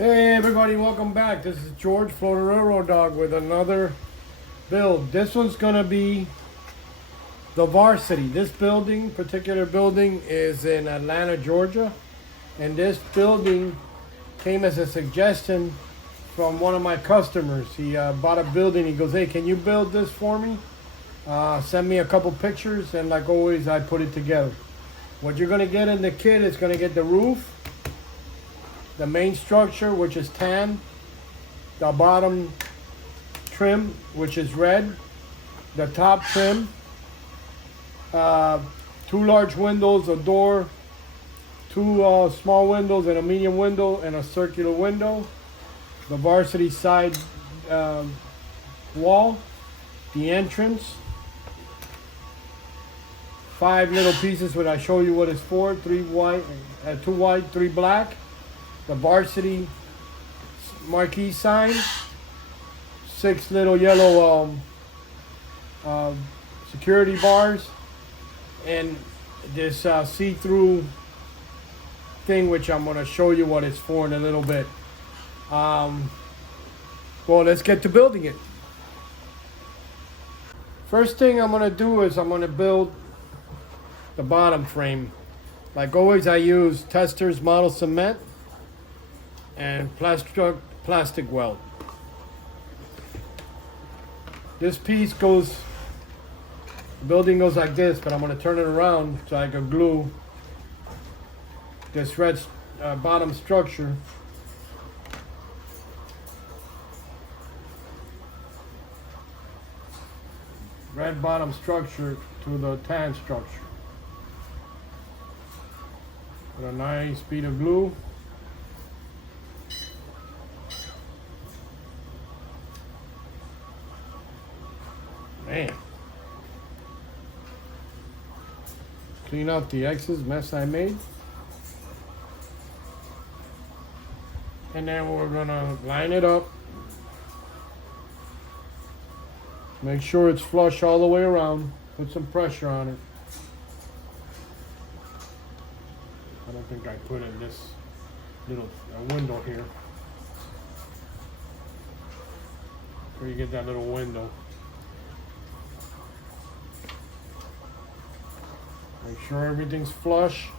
Hey everybody, welcome back. This is George, Florida Railroad Dog, with another build. This one's gonna be the Varsity. This particular building is in Atlanta, Georgia. And this building came as a suggestion from one of my customers. He bought a building. He goes, hey, can you build this for me? Send me a couple pictures, and like always, I put it together. What you're gonna get in the kit is gonna get the roof, the main structure, which is tan, the bottom trim, which is red, the top trim, two large windows, a door, two small windows, and a medium window, and a circular window, the Varsity side wall, the entrance, 5 little pieces, which I show you what it's for, 3 white, 2 white, 3 black, the Varsity marquee sign, 6 little yellow security bars, and this see-through thing, which I'm going to show you what it's for in a little bit. Well, let's get to building it. First thing I'm going to do is I'm going to build the bottom frame. Like always, I use Testors model cement and plastic weld. This piece goes, the building goes like this, but I'm going to turn it around so I can glue this red bottom structure to the tan structure with a nice bead of glue. Man, clean up the excess mess I made, and then we're gonna line it up, make sure it's flush all the way around, put some pressure on it. I don't think I put in this little window here, where you get that little window. Make sure everything's flush,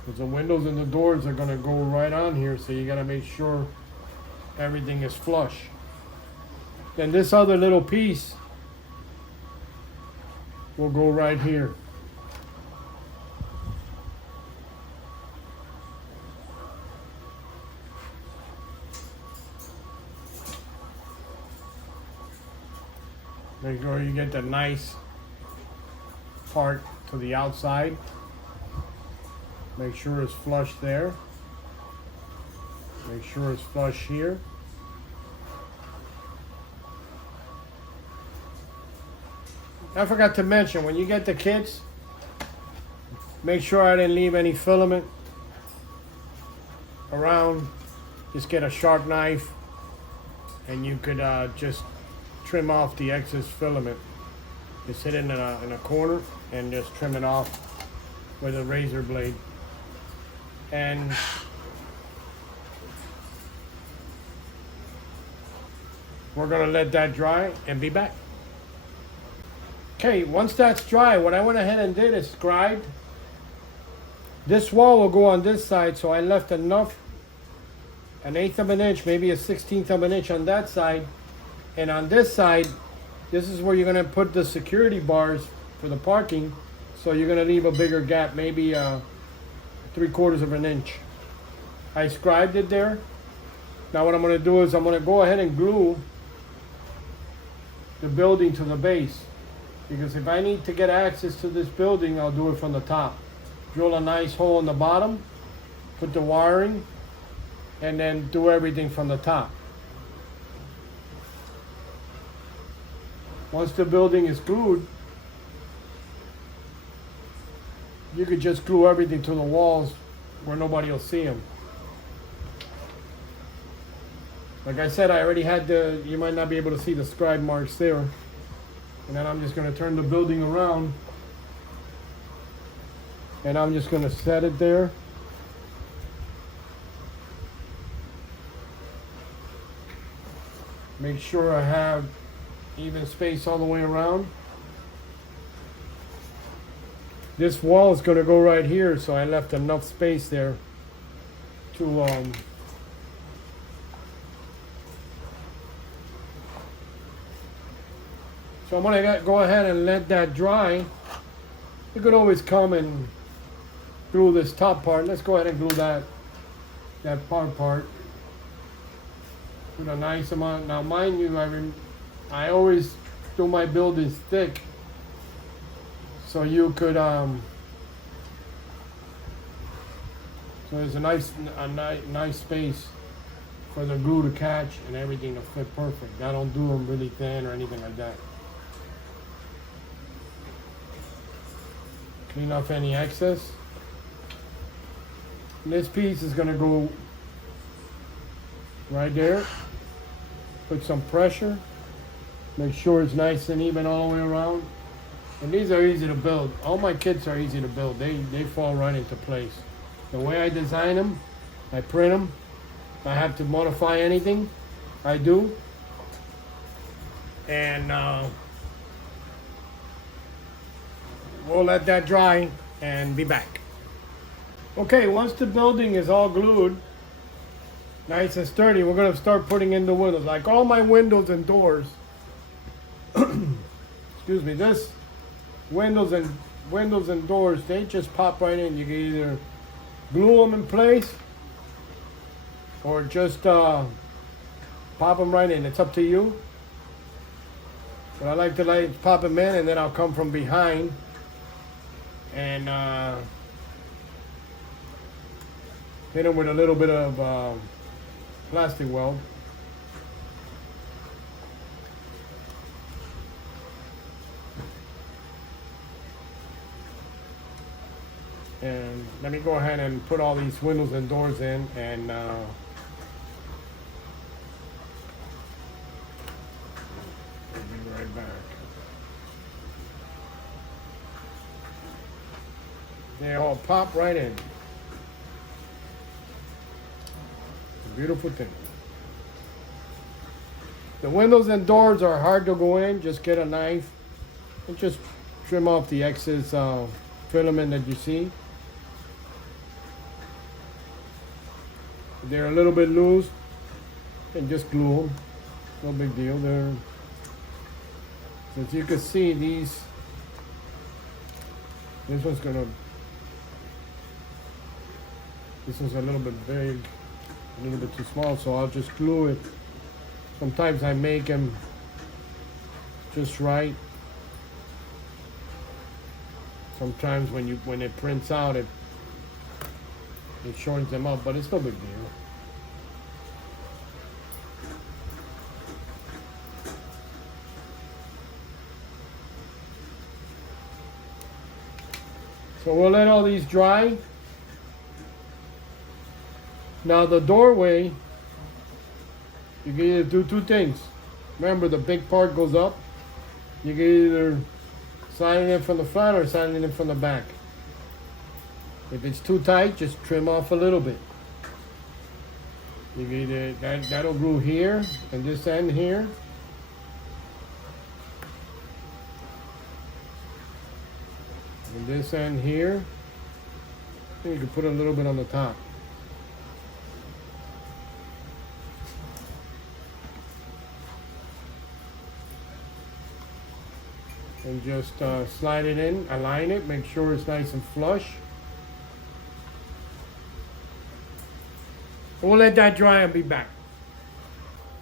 because the windows and the doors are going to go right on here, so you got to make sure everything is flush. Then this other little piece will go right here. Make sure you get the nice part to the outside. Make sure it's flush there. Make sure it's flush here. I forgot to mention, when you get the kits, make sure I didn't leave any filament around. Just get a sharp knife and you could just trim off the excess filament. Just hit it in a corner and just trim it off with a razor blade. And we're gonna let that dry and be back. Okay, once that's dry, what I went ahead and did is scribed. This wall will go on this side, so I left enough, 1/8 of an inch, maybe a 1/16 of an inch on that side. And on this side, this is where you're gonna put the security bars for the parking. So you're gonna leave a bigger gap, maybe 3/4 of an inch. I scribed it there. Now what I'm gonna do is I'm gonna go ahead and glue the building to the base. Because if I need to get access to this building, I'll do it from the top. Drill a nice hole in the bottom, put the wiring, and then do everything from the top. Once the building is glued, you could just glue everything to the walls where nobody will see them. Like I said, I already had you might not be able to see the scribe marks there. And then I'm just going to turn the building around. And I'm just going to set it there. Make sure I have even space all the way around. This wall is going to go right here, so I left enough space there to so I'm going to go ahead and let that dry. You could always come and glue this top part. Let's go ahead and glue that part with a nice amount. Now mind you, I always do my buildings thick, so you could so there's a nice space for the glue to catch and everything to fit perfect. I don't do them really thin or anything like that. Clean off any excess. And this piece is going to go right there. Put some pressure. Make sure it's nice and even all the way around. And these are easy to build. All my kits are easy to build. They fall right into place. The way I design them, I print them. If I have to modify anything, I do. And we'll let that dry and be back. Okay, once the building is all glued, nice and sturdy, we're going to start putting in the windows. Like all my windows and doors, excuse me, this windows and doors, they just pop right in. You can either glue them in place or just pop them right in. It's up to you. But I like to pop them in, and then I'll come from behind and hit them with a little bit of plastic weld. And let me go ahead and put all these windows and doors in, and we'll be right back. They all pop right in. It's a beautiful thing. The windows and doors are hard to go in. Just get a knife and just trim off the excess filament that you see. They're a little bit loose, and just glue them. No big deal. As you can see, this one's a little bit big, a little bit too small, so I'll just glue it. Sometimes I make them just right. Sometimes when it prints out, it shortens them up, but it's no big deal. So we'll let all these dry. Now the doorway, you can either do two things. Remember, the big part goes up. You can either slide it in from the front or slide it in from the back. If it's too tight, just trim off a little bit. You can either, that'll glue here and this end here. And this end here. And you can put a little bit on the top. And just slide it in, align it, make sure it's nice and flush. We'll let that dry and be back.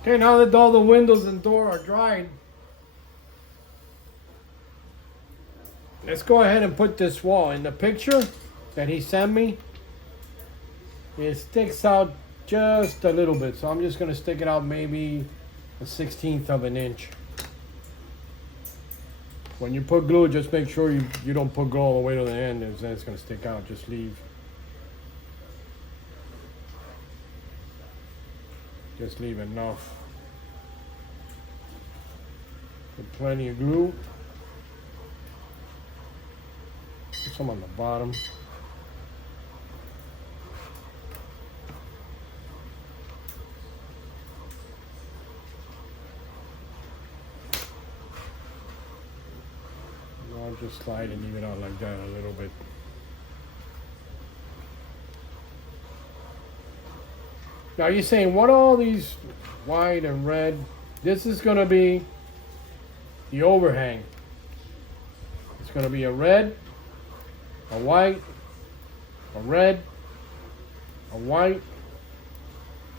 Okay, now that all the windows and door are dried, let's go ahead and put this wall. In the picture that he sent me, it sticks out just a little bit. So I'm just going to stick it out maybe a 1/16 of an inch. When you put glue, just make sure you don't put glue all the way to the end, and then it's going to stick out. Just leave enough. Put plenty of glue. Put some on the bottom. just slide and leave it out like that a little bit. Now you're saying, what are all these white and red? This is going to be the overhang. It's going to be a red, a white, a red, a white,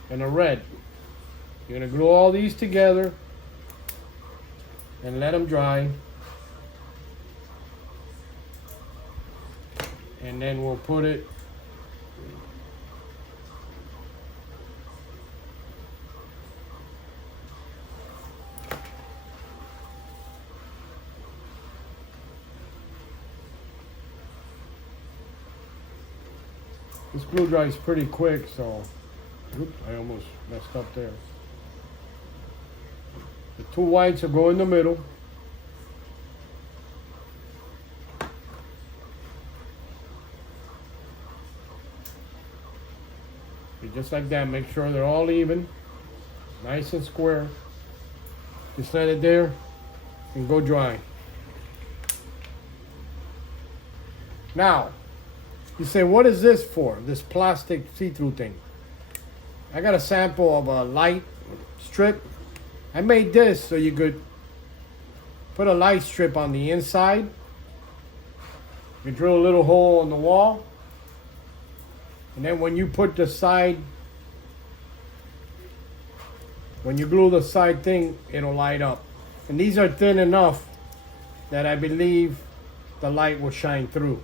and a red. You're going to glue all these together and let them dry. And then we'll put it this glue dries pretty quick, so oops, I almost messed up there. The two whites will go in the middle. Just like that, make sure they're all even, nice and square. Just let it there and go dry. Now, you say, what is this for? This plastic see-through thing. I got a sample of a light strip. I made this so you could put a light strip on the inside. You drill a little hole in the wall. And then when you put the side, when you glue the side thing, it'll light up. And these are thin enough that I believe the light will shine through.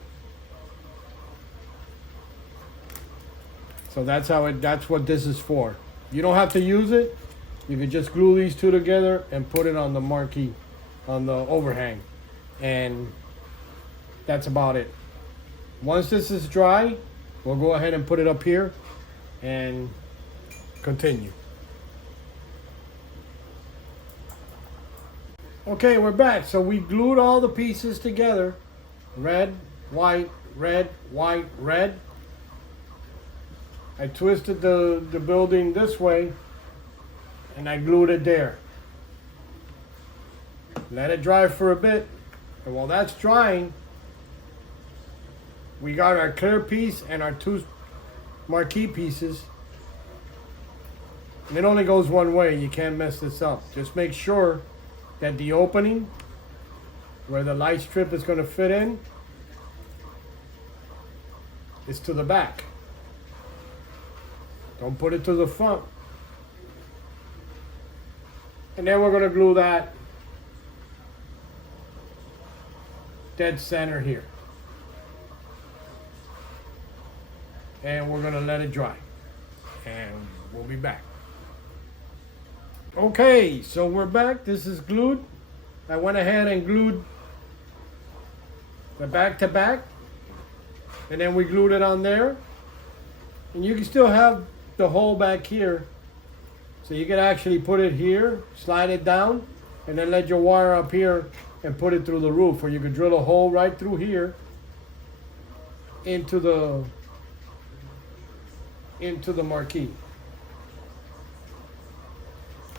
So that's what this is for. You don't have to use it. You can just glue these two together and put it on the marquee, on the overhang. And that's about it. Once this is dry, we'll go ahead and put it up here and continue. Okay, we're back. So we glued all the pieces together. Red, white, red, white, red. I twisted the building this way and I glued it there. Let it dry for a bit. And while that's drying, we got our clear piece and our two marquee pieces. And it only goes one way. You can't mess this up. Just make sure that the opening where the light strip is going to fit in is to the back. Don't put it to the front. And then we're going to glue that dead center here. And we're going to let it dry. And we'll be back. Okay, so we're back. This is glued. I went ahead and glued the back to back. And then we glued it on there. And you can still have the hole back here. So you can actually put it here, slide it down, and then let your wire up here and put it through the roof. Or you can drill a hole right through here into the marquee.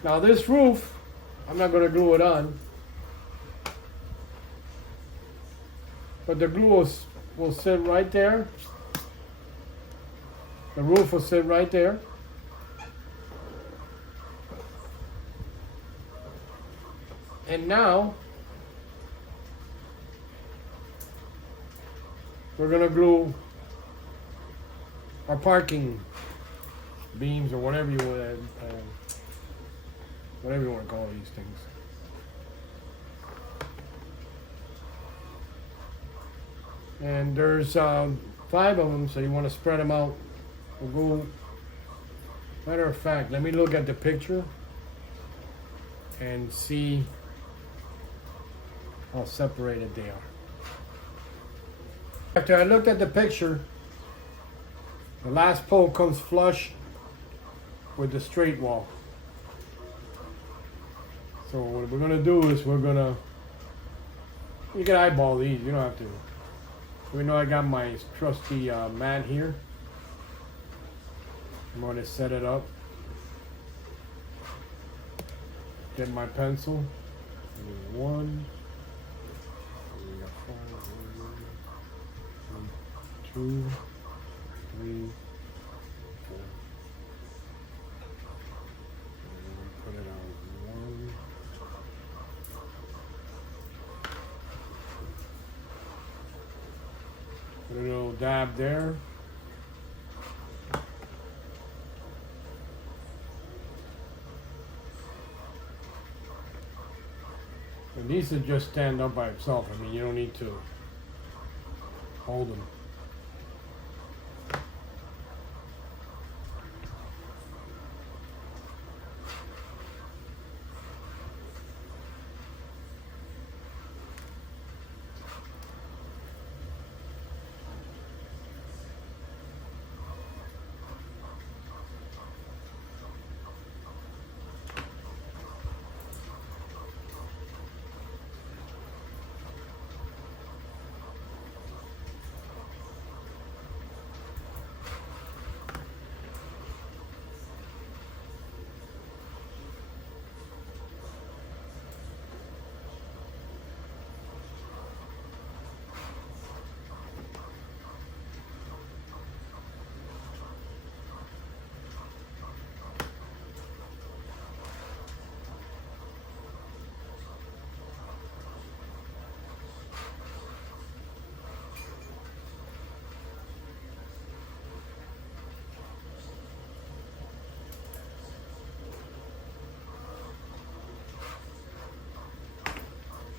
Now this roof, I'm not going to glue it on, but the glue will sit right there. The roof will sit right there. And now we're going to glue our parking beams or whatever you want to call these things. And there's 5 of them, so you want to spread them out. We'll go. Matter of fact, let me look at the picture and see how separated they are. After I looked at the picture, the last pole comes flush with the straight wall. So what we're gonna do is you can eyeball these, you don't have to. We know I got my trusty mat here. I'm gonna set it up. Get my pencil. 1, we got 5. 2, 3, 4. And put it on 1. Put a little dab there. And these should just stand up by itself. I mean, you don't need to hold them.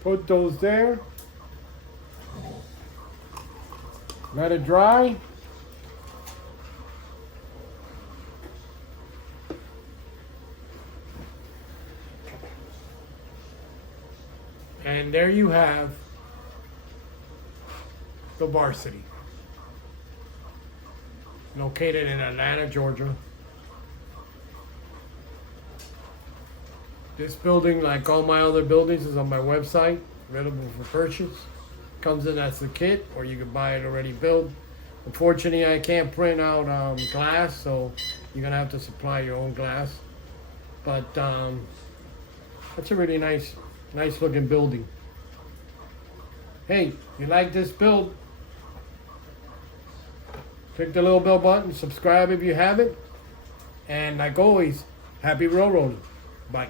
Put those there. Let it dry. And there you have the Varsity, located in Atlanta, Georgia. This building, like all my other buildings, is on my website, available for purchase. Comes in as a kit, or you can buy it already built. Unfortunately, I can't print out glass, so you're gonna have to supply your own glass. But that's a really nice looking building. Hey, if you like this build, click the little bell button, subscribe if you haven't, and like always, happy railroading. Bye.